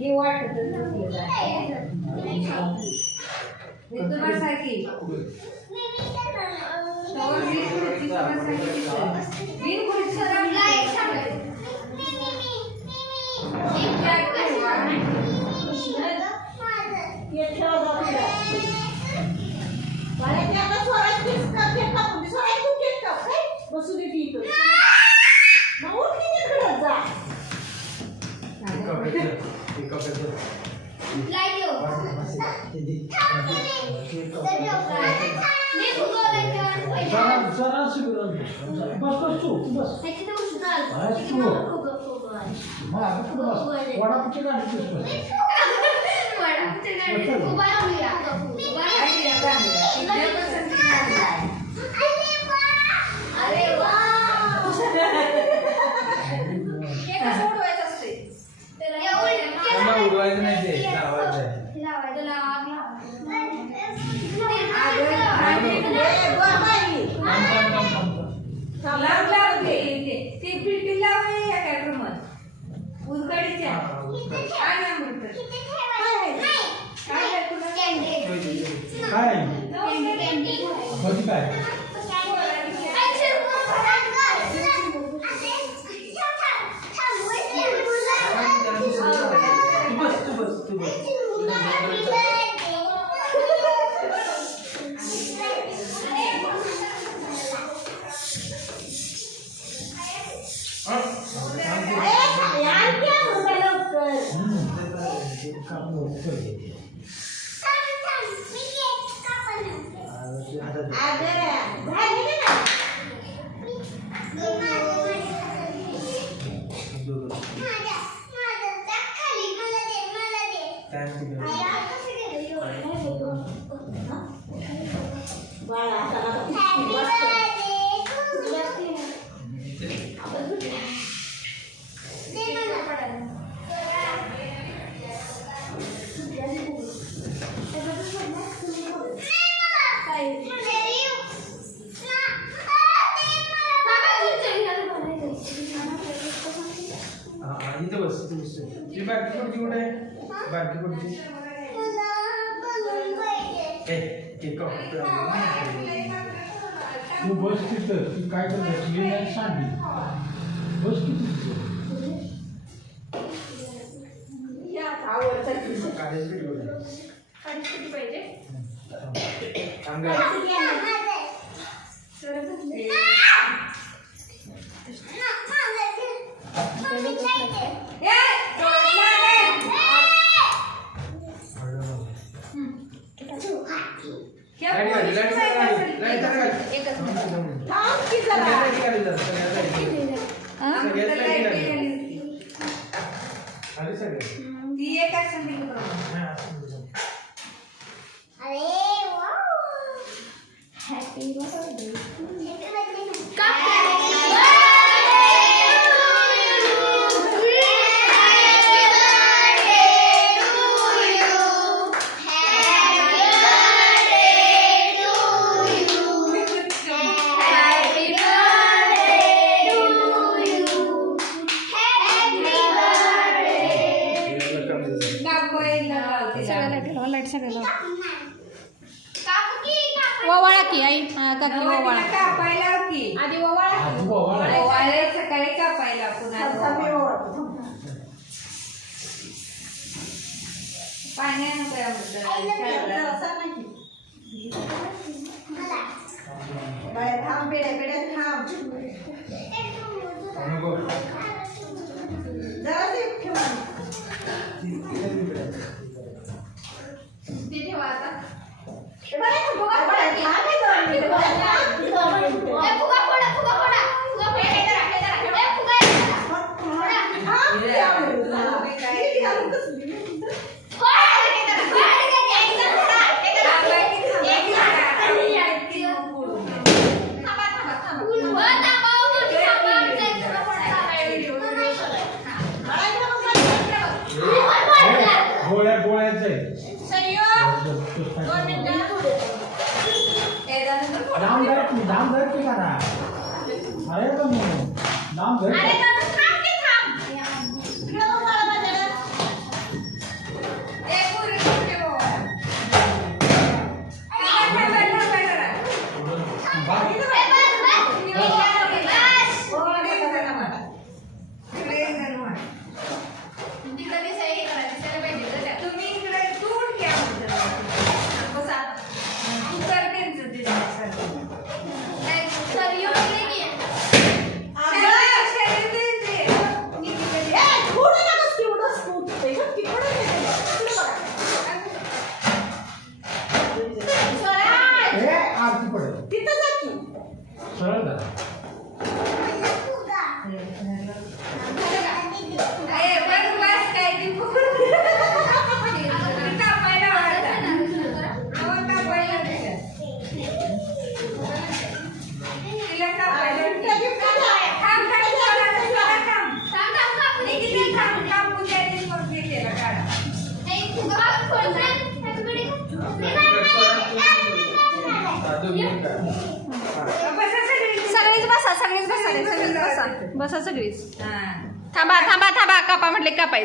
हे वाटतच नसलं जातं. मी तुम्हाला सांगेन. तवर मी तुम्हाला सांगितलं. बिन खुर्चीचं रंगला एक सांगायचं. एक काय करवा. ये ठेव बघा. मला त्याला स्वराज केस का पण स्वराज तू केस का काय? बसू दे ती इथं. मग उठ किती खरं जा. लाईट येऊ. उडवायचं नाही ते लावायचं तू बस तिथं ती काय तर बसली नाही सांडली बस किती ववाळा की आई काकी ववाळा कापायला की आधी ववाळा ववाळा सकाळी कापायला पुन्हा पाण्यानं थांब पेड्या पेड्या थांब जरा ते ठेवा आता सगळीच बसा रे सगळीच बसा बसा सगळीच थांबा थांबा थांबा कापा म्हटले कापायचं